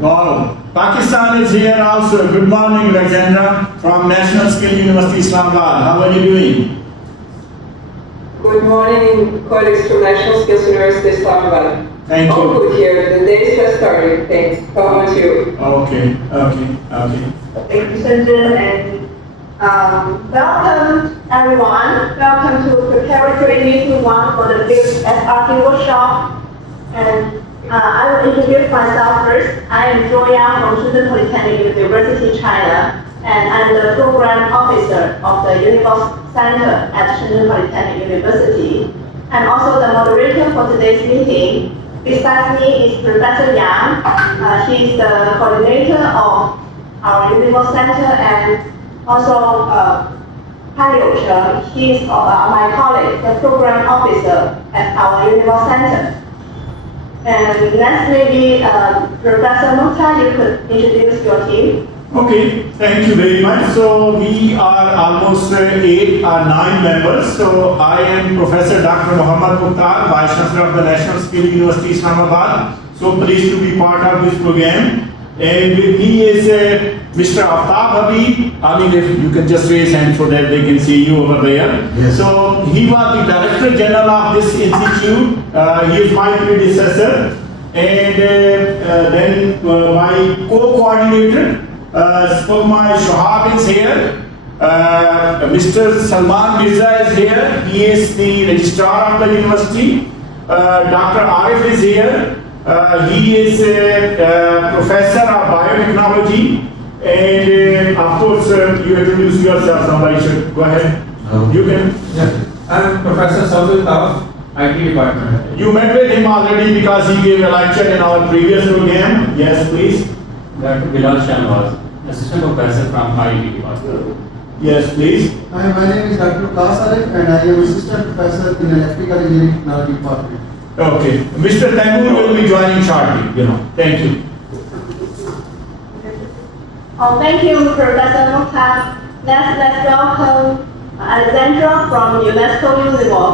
Wow. Pakistan is here also. Good morning, Alexandra, from National Skills University Islamabad. How are you doing? Good morning, colleagues from National Skills University Islamabad. Thank you. All good here. The day is just starting. Thanks. How about you? Okay. Thank you, Shenzhen, and welcome everyone. Welcome to Preparatory Meeting 1 for the BILT SRT workshop. And I will introduce myself first. I am Joya from Shenzhen Polytechnic University, China, and I'm the program officer of the UNEVOC Center at Shenzhen Polytechnic University. I'm also the moderator for today's meeting. Besides me is Professor Yang. She is the coordinator of our UNEVOC Center, and also Han Liucheng. She is my colleague, the program officer at our UNEVOC Center. And next, maybe Professor Mukhtar, you could introduce your team. Okay, thank you very much. So we are almost 8 or 9 members. So I am Professor Dr. Muhammad Mukhtar, Vice Chancellor of the National Skills University Islamabad. So pleased to be part of this program. And with me is Mr. Aftab Habib. I mean, if you can just raise hand so that they can see you over there. Yes. So he was the Director General of this institute. He is my predecessor. And then my co-coordinator, Spokma Shahab is here. Mr. Salman Mirza is here. He is the registrar of the university. Dr. Arif is here. He is a professor of biotechnology. And of course, you introduce yourself. Somebody should go ahead. You can. Yeah. I'm Professor Saudul Taf, IT department. You met with him already because he gave a lecture in our previous program. Yes, please. Dr. Bilal Shanwaz, Assistant Professor from IT Department. Yes, please. Hi, my name is Dr. Kas Arif and I am Assistant Professor in Electrical Engineering Technology Department. Okay. Mr. Taimur will be joining shortly. Thank you. Thank you, Professor Mukhtar. Let's welcome Alexandra from UNESCO-UNEVOC.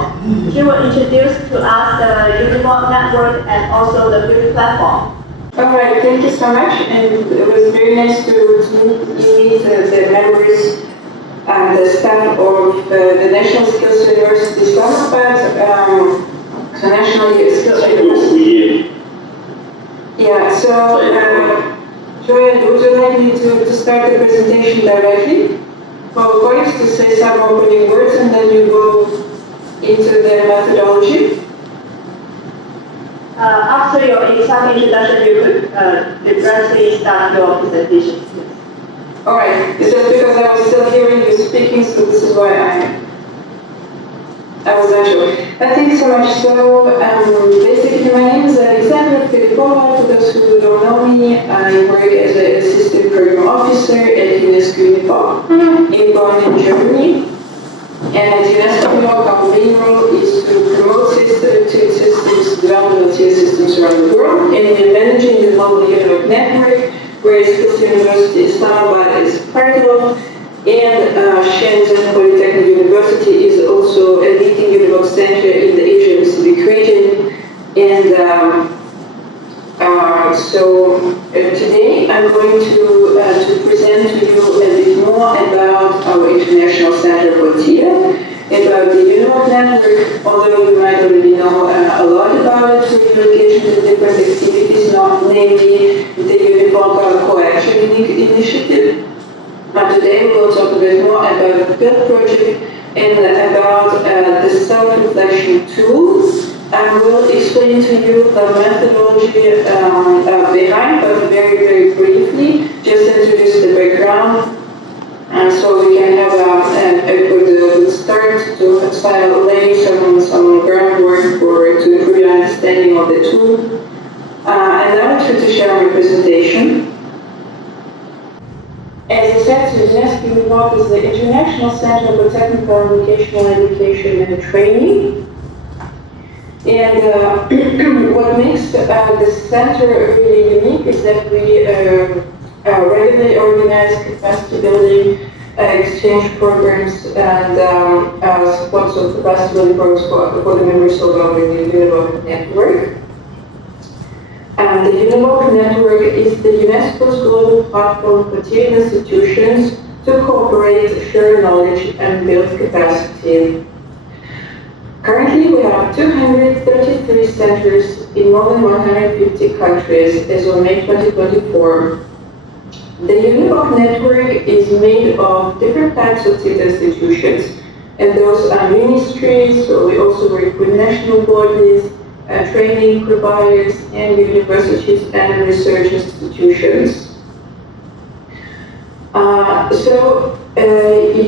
She will introduce to us the UNEVOC network and also the BILT platform. All right, thank you so much. And it was very nice to meet the members and the staff of the National Skills University Islamabad, the National Skills University. Yeah, so Joya, would you like me to start the presentation directly? For colleagues to say some opening words and then you go into the methodology? After your introduction, you could directly start your presentation. All right. It's just because I was still hearing you speaking, so this is why I was not sure. Thank you so much. So basically, my name is Alexandra Filippova. For those who don't know me, I work as an assistant program officer at UNESCO-UNEVOC in Bonn, Germany. And at UNESCO-UNEVOC, our main role is to promote systems development of systems around the world, and we're managing the global UNEVOC network, where Skills University Islamabad is part of, and Shenzhen Polytechnic University is also a leading UNEVOC center in the Asia-Pacific region. And so today I'm going to present to you a bit more about our international center for TVET, about the UNEVOC network, although you might already know a lot about it through your engagement in different activities, not namely the UNEVOC Co-Action Initiative. But today we will talk a bit more about the BILT project and about the self-reflection tool. I will explain to you the methodology behind, but very, very briefly, just introduce the background, and so we can have a good start to lay some groundwork to improve your understanding of the tool. And now I'm going to share my presentation. As I said, UNESCO-UNEVOC is the International Center for Technical and Vocational Education and Training. And what makes the center really unique is that we regularly organize capacity building, exchange programs, and support of capacity building programs for the members of our UNEVOC network. And the UNEVOC network is the UNESCO's global platform for TVET institutions to cooperate, share knowledge, and build capacity. Currently, we have 233 centers in more than 150 countries as of May 2024. The UNEVOC network is made of different types of TVET institutions, and those are ministries, so we also work with national bodies, training providers, and universities and research institutions.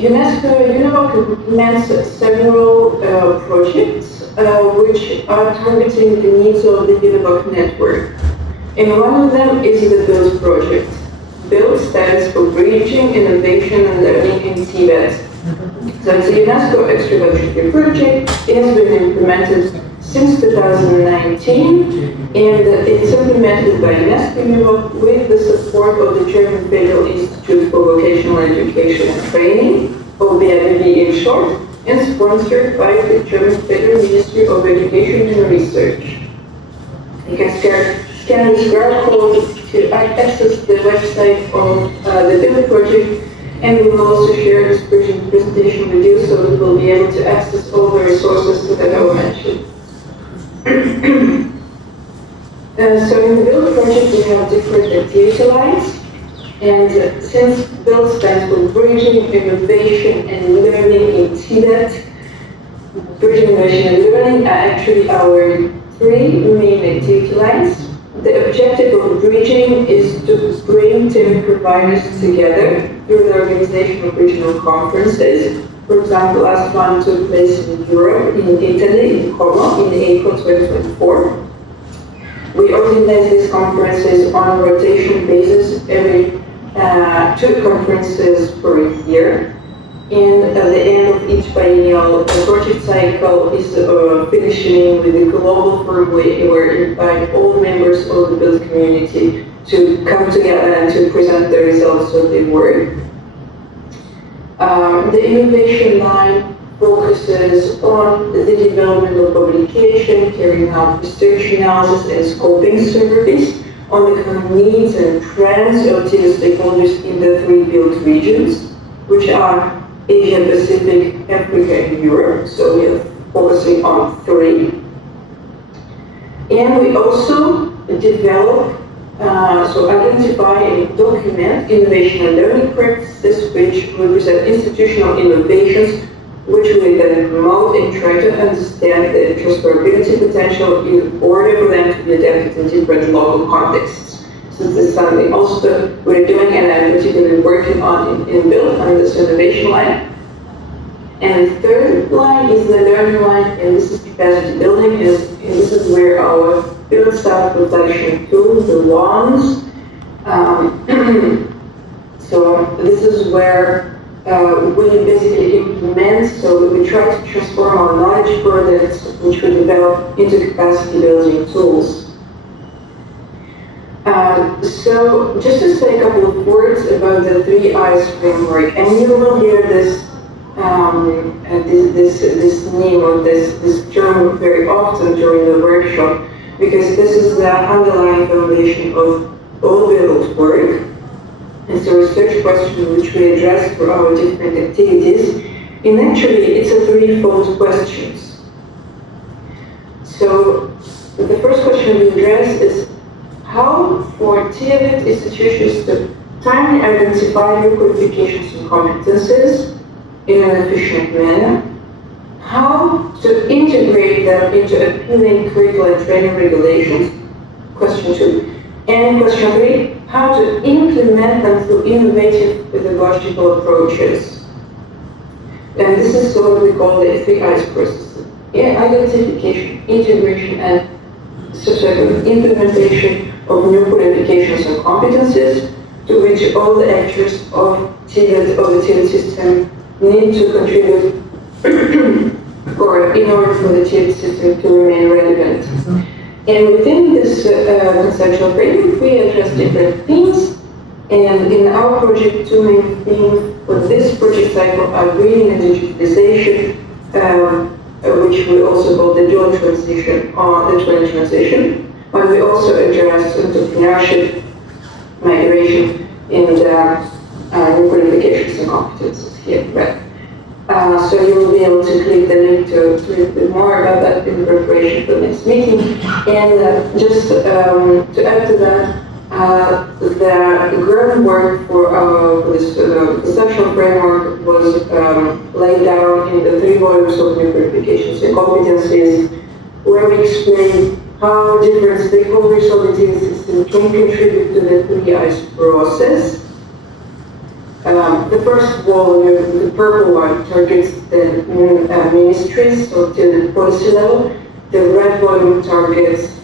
UNESCO-UNEVOC implements several projects which are targeting the needs of the UNEVOC network. And one of them is the BILT project. BILT stands for Bridging Innovation and Learning in TVET. So it's a UNESCO extraordinary project. It has been implemented since 2019, and it's implemented by UNESCO-UNEVOC with the support of the German Federal Institute for Vocational Education and Training, or BILT in short, and sponsored by the German Federal Ministry of Education and Research. You can scan this QR code to access the website of the BILT project, and we will also share this presentation with you so that we'll be able to access all the resources that I will mention. So in the BILT project we have different activity lines, and since BILT stands for Bridging Innovation and Learning in TVET, Bridging Innovation and Learning are actually our three main activity lines. The objective of bridging is to bring TVET providers together through the organization of regional conferences. For example, last one took place in Europe, in Italy, in Como, in April 2024. We organize these conferences on a rotation basis, every 2 conferences per year. And at the end of each biennial, the project cycle is finishing with a global forum where we invite all members of the BILT community to come together and to present the results of their work. The innovation line focuses on the development of publication, carrying out research analysis and scoping surveys on the current needs and trends of TVET stakeholders in the 3 BILT regions, which are Asia Pacific, Africa, and Europe. So we are focusing on 3. And we also develop, identify and document innovation and learning practices which represent institutional innovations, which we then promote and try to understand the transferability potential in order for them to be adapted in different local contexts. So this is something also we're doing, and I'm particularly working on in BILT on this innovation line. And the third line is the learning line, and this is capacity building, and this is where our BILT self-reflection tool, the wands. So this is where we basically implement, so we try to transform our knowledge products, which we develop, into capacity building tools. So just to say a couple of words about the 3 I's framework, and you will hear this name or this term very often during the workshop, because this is the underlying foundation of all BILT work. It's a research question which we address for our different activities, and actually it's a 3-fold question. So the first question we address is how for TVET institutions to timely identify new qualifications and competences in an efficient manner, how to integrate them into appealing curricular and training regulations, question 2, and question 3, how to implement them through innovative pedagogical approaches. And this is what we call the 3 I's process. Identification, integration, and subsequent implementation of new qualifications and competencies to which all the actors of the TVET system need to contribute or in order for the TVET system to remain relevant. And within this conceptual framework, we address different themes, and in our project, 2 main themes for this project cycle are greening and digitalization, which we also call the dual transition or the twin transition. But we also address entrepreneurship migration in the new qualifications and competences here. Right. So you will be able to click the link to read a bit more about that in preparation for the next meeting. And just to add to that, the groundwork for this conceptual framework was laid down in the 3 volumes of new qualifications and competencies, where we explain how different stakeholders of the team system can contribute to the 3I's process. The first volume, the purple one, targets the ministries, so to the policy level. The red volume targets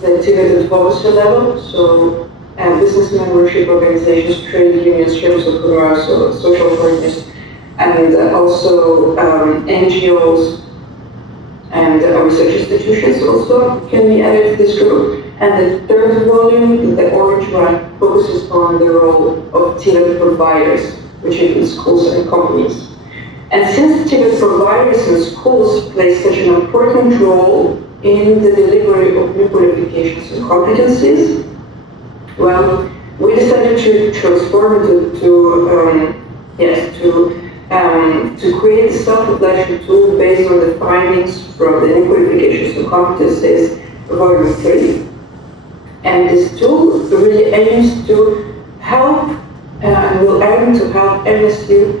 the TVET policy level, so business membership organizations, trade unions, chambers of commerce, so social partners, and also NGOs and research institutions also can be added to this group. And the third volume, the orange one, focuses on the role of TVET providers, which includes schools and companies. And since TVET providers and schools play such an important role in the delivery of new qualifications and competencies, well, we decided to transform it to create a self-reflection tool based on the findings from the new qualifications and competencies volume 3. And this tool really aims to help and will aim to help SMU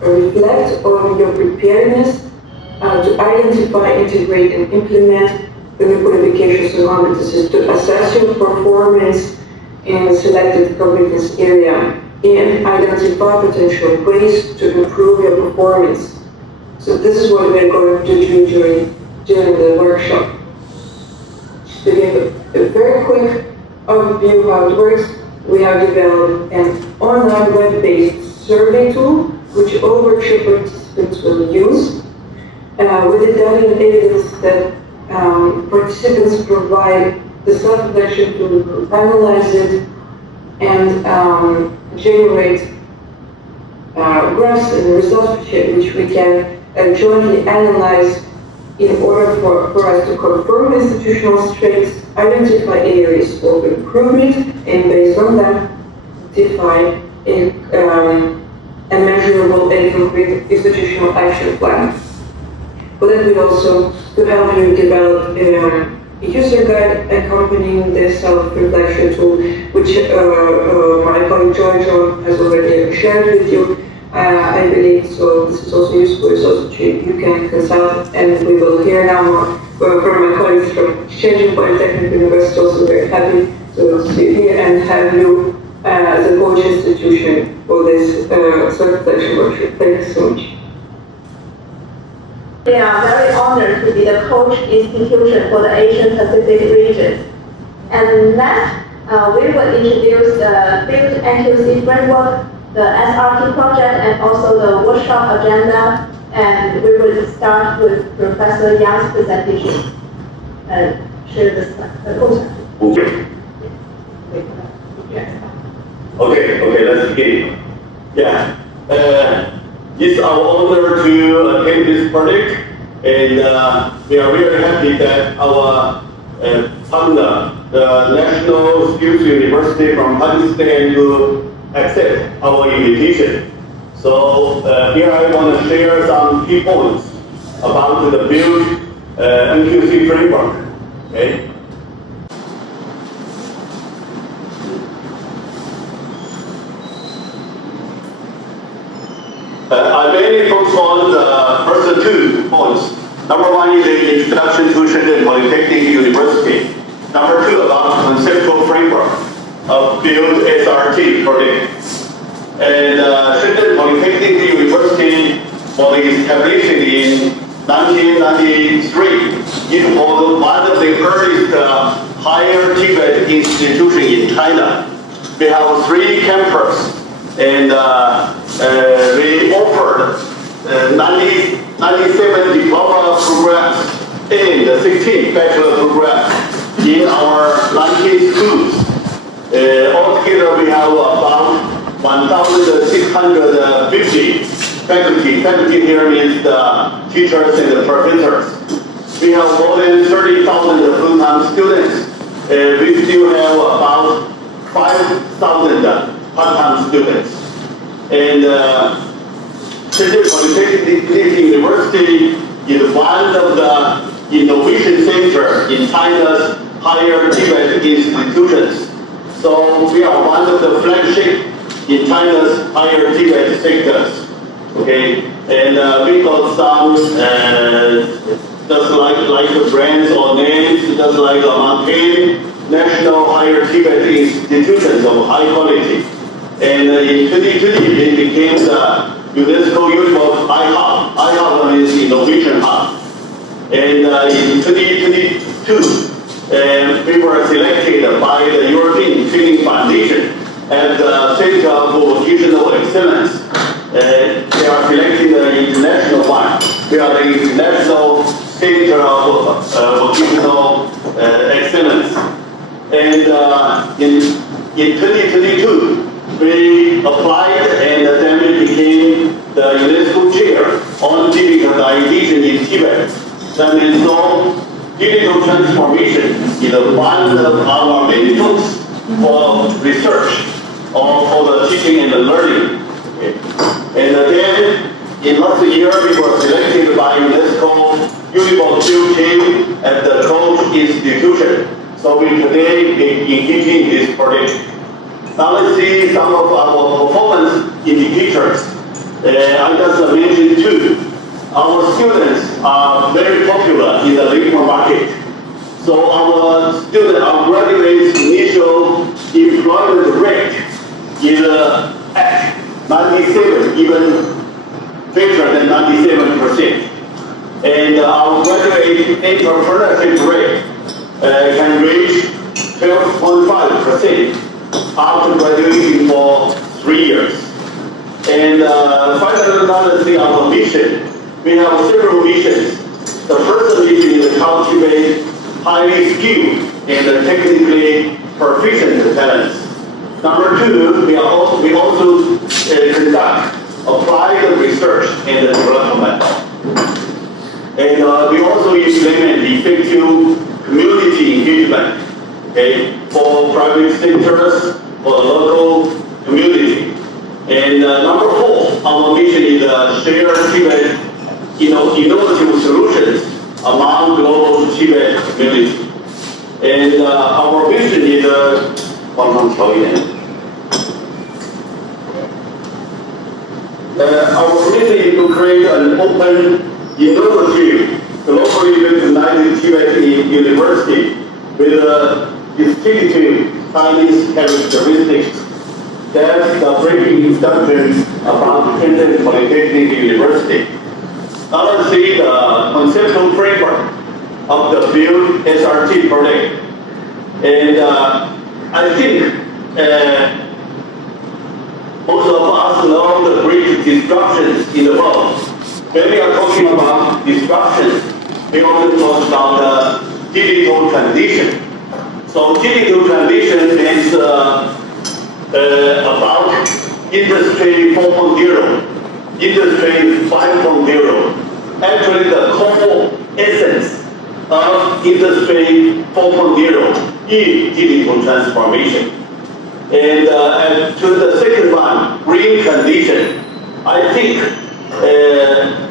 reflect on your preparedness to identify, integrate, and implement the new qualifications and competencies, to assess your performance in a selected competence area, and identify potential ways to improve your performance. So this is what we're going to do during the workshop. To give a very quick overview of how it works, we have developed an online web-based survey tool which all workshop participants will use, with the data and evidence that participants provide the self-reflection to analyze it and generate graphs and results which we can jointly analyze in order for us to confirm institutional strengths, identify areas of improvement, and based on that, define a measurable and concrete institutional action plan. But then we also to help you develop a user guide accompanying the self-reflection tool, which my colleague Giorgio has already shared with you. I believe so. This is also useful. It's also you can consult, and we will hear now more from my colleagues from Shenzhen Polytechnic University. Also very happy to see you here and have you as a coach institution for this self-reflection workshop. Thank you so much. We are very honored to be the coach institution for the Asian Pacific region. And next, we will introduce the BILT NQC framework, the SRT project, and also the workshop agenda. And we will start with Professor Yang's presentation. Share the slide. Okay, let's begin. Yeah. It's our honor to attend this project, and we are very happy that our partner, the National Skills University from Pakistan, to accept our invitation. So here I want to share some key points about the BILT NQC framework. Okay. I mainly focus on the first 2 points. Number 1 is the introduction to Shenzhen Polytechnic University. Number 2 about conceptual framework of BILT SRT project. And Shenzhen Polytechnic University was established in 1993. It was one of the earliest higher TVET institutions in China. We have 3 campuses. And we offered 97 diploma programs and 16 bachelor programs in our 19 schools. Altogether, we have about 1,650 faculty. Faculty here means the teachers and the professors. We have more than 30,000 full-time students we still have about 5,000 part-time students. And Shenzhen Polytechnic University is one of the innovation centers in China's higher TVET institutions. So we are one of the flagship in China's higher TVET sectors. Okay, and we got some just like the brands or names, just like Mountain National Higher TVET institutions of high quality. And in 2020, it became the UNESCO-UNEVOC iHub. iHub means innovation hub. And in 2022, we were selected by the European Training Foundation as the Center of Vocational Excellence. They are selecting the international one. We are the International Center of Vocational Excellence. And in 2022, we applied and then we became the UNESCO chair on digitalization in Tibet. That means so digital transformation is one of our main tools for research or for the teaching and the learning. Okay. And then in last year we were selected by UNESCO-UNEVOC team at the Coach Institution. So we today engaging in this project. Now let's see some of our performance indicators. I just mentioned two. Our students are very popular in the labor market. So our graduates' initial employment rate is at 97, even better than 97%. And our graduate entrepreneurship rate can reach 12.5% after graduating for 3 years. And finally, let's see our mission. We have several missions. The first mission is to cultivate highly skilled and technically proficient talents. Number two, we also conduct applied research and development. And we also implement effective community engagement, okay, for private sectors, for the local community. And number four, our mission is share Tibet innovative solutions among global Tibet community. And our vision is our mission is to create an open, innovative, globally recognized Tibetan university with distinctive Chinese characteristics. That's the brief introduction about Shenzhen Polytechnic University. Now let's see the conceptual framework of the BILT SRT project. And I think most of us know the great disruptions in the world. When we are talking about disruptions, we often talk about the digital transition. So digital transition is about Industry 4.0, Industry 5.0. Actually, the core essence of Industry 4.0 is digital transformation. And to the second one, green transition, I think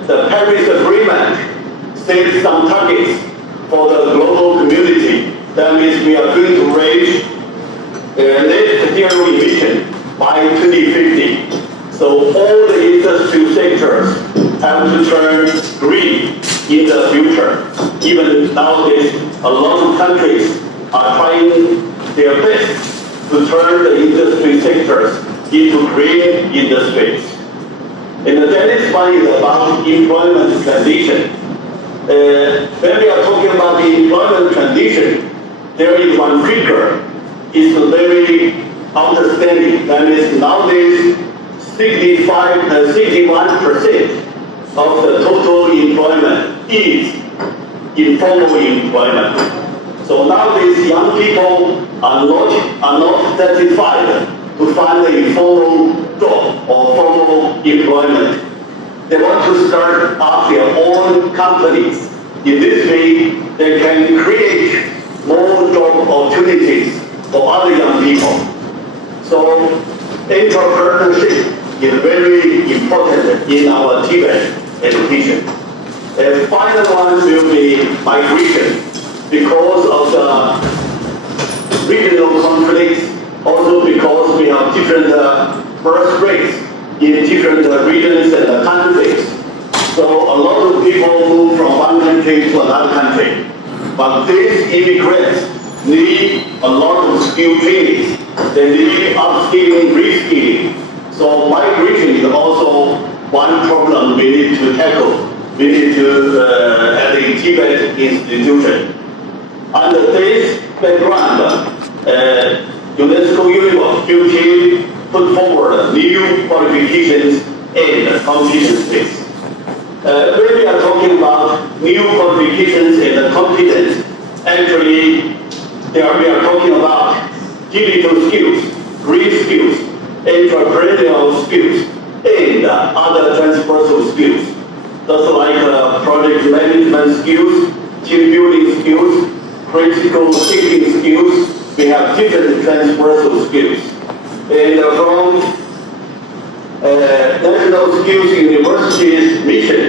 the Paris Agreement set some targets for the global community. That means we are going to raise net zero emission by 2050. So all the industrial sectors have to turn green in the future. Even nowadays, a lot of countries are trying their best to turn the industry sectors into green industries. And the next one is about employment transition. When we are talking about the employment transition, there is one figure. It's very outstanding. That is nowadays 61% of the total employment is informal employment. So nowadays young people are not satisfied to find an informal job or formal employment. They want to start up their own companies. In this way, they can create more job opportunities opportunities for other young people. So entrepreneurship is very important in our TVET education. The final one will be migration because of the regional conflicts, also because we have different birth rates in different regions and countries. So a lot of people move from one country to another country. But these immigrants need a lot of skill training. They need upskilling, reskilling. So migration is also one problem we need to tackle. We need to, as a TVET institution. Under this background, UNESCO-UNEVOC BILT put forward new qualifications and competencies. When we are talking about new qualifications and competence, actually, we are talking about digital skills, green skills, entrepreneurial skills, and other transversal skills. Just like project management skills, team building skills, critical thinking skills, we have different transversal skills. And from National Skills University's mission,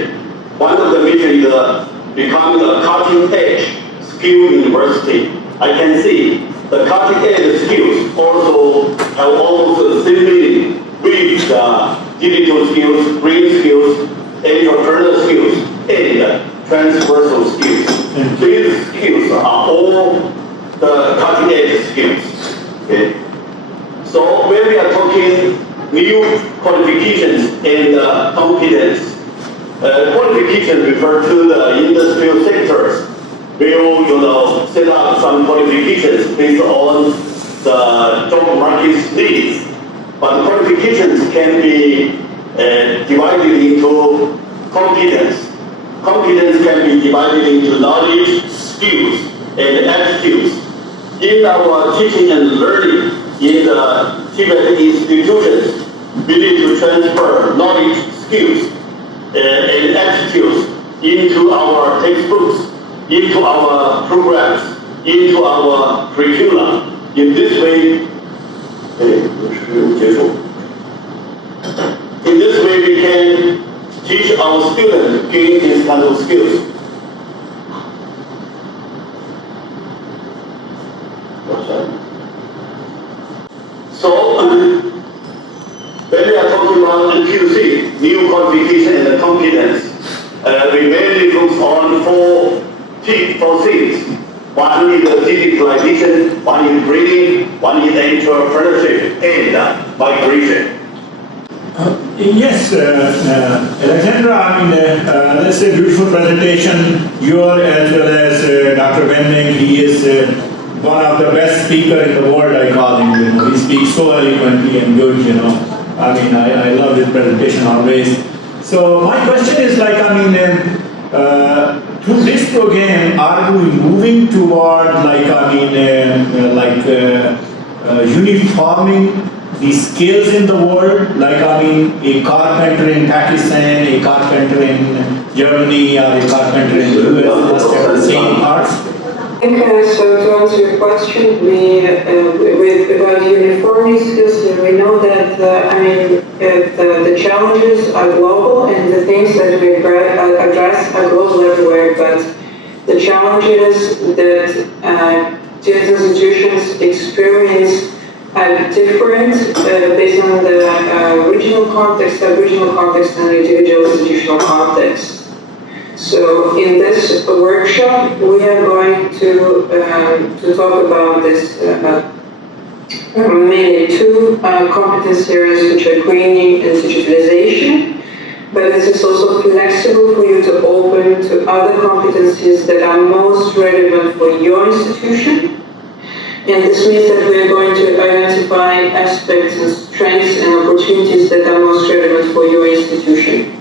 one of the missions is becoming a cutting-edge skill university. I can see the cutting-edge skills also have almost the same meaning with digital skills, green skills, entrepreneurial skills, and transversal skills. And these skills are all the cutting-edge skills. Okay? So when we are talking new qualifications and competence, qualifications refer to the industrial sectors. We will, set up some qualifications based on the job market's needs. But qualifications can be divided into competence. Competence can be divided into knowledge, skills, and attitudes. In our teaching and learning in the TVET institutions, we need to transfer knowledge, skills, and attitudes into our textbooks, into our programs, into our curriculum. In this way, we can teach our students to gain these kind of skills. So, when we are talking about NQC, new qualification and competence, we mainly focus on four things. One is digitalization, one is breeding, one is entrepreneurship, and migration. Yes, Alexandra, I mean, that's a beautiful presentation. You are, as well as Dr. Wenming, he is one of the best speakers in the world, I call him. He speaks so eloquently and good, I mean, I love his presentation always. So my question is like, I mean, through this program, are we moving toward like, I mean, uniforming the skills in the world? Like, I mean, a carpenter in Pakistan, a carpenter in Germany, or a carpenter in the US must have the same parts? So to answer your question, with about uniformity skills, we know that the challenges are global and the things that we address are global everywhere. But the challenges that student institutions experience are different based on the regional context, Aboriginal context, and individual institutional context. So in this workshop, we are going to talk about this mainly two competence areas, which are greening and digitalization. But this is also flexible for you to open to other competencies that are most relevant for your institution. And this means that we are going to identify aspects and strengths and opportunities that are most relevant for your institution.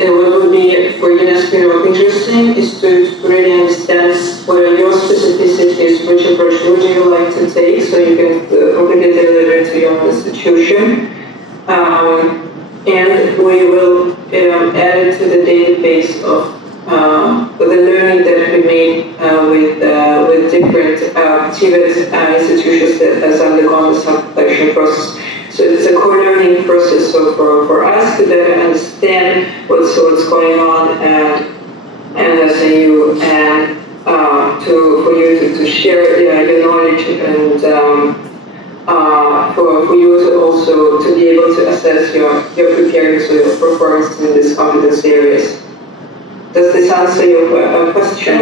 And what would be for UNESCO interesting is to really understand what are your specificities, which approach would you like to take, so you can completely tailor it to your institution. And we will add it to the database of the learning that we made with different TVET institutions that has undergone the self-reflection process. So it's a co-learning process for us to better understand what's going on and SAU, and for you to share your knowledge, and for you to also to be able to assess your preparedness or your performance in these competence areas. Does this answer your question?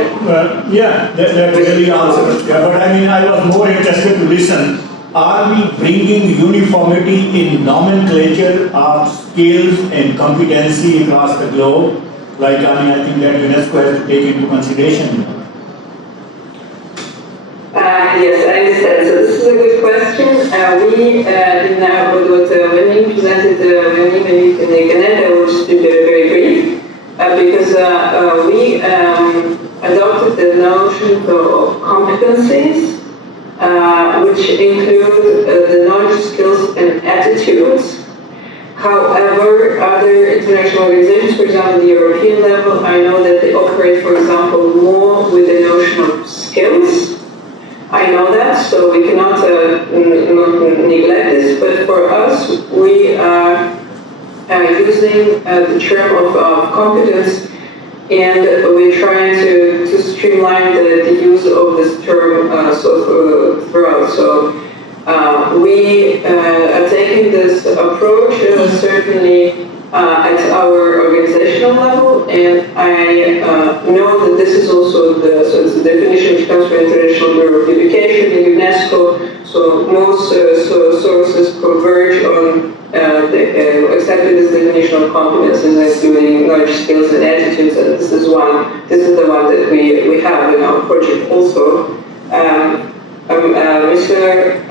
Yeah, that really answers. Yeah, but I mean, I was more interested to listen. Are we bringing uniformity in nomenclature of skills and competency across the globe? Like, I mean, I think that UNESCO has to take into consideration. Yes, I understand. So this is a good question. We, in what Wenming presented, Wenming, maybe you can make an end, I will just be very brief, because we adopted the notion of competencies, which include the knowledge, skills, and attitudes. However, other international organizations, for example, the European level, I know that they operate, for example, more with the notion of skills. I know that, so we cannot neglect this, but for us, we are using the term of competence, and we're trying to streamline the use of this term throughout. So we are taking this approach certainly at our organizational level, and I know that this is also it's the definition which comes from International Bureau of Education in UNESCO. So most sources converge on exactly this definition of competences, including knowledge, skills, and attitudes. And this is the one that we have in our project also. Mr.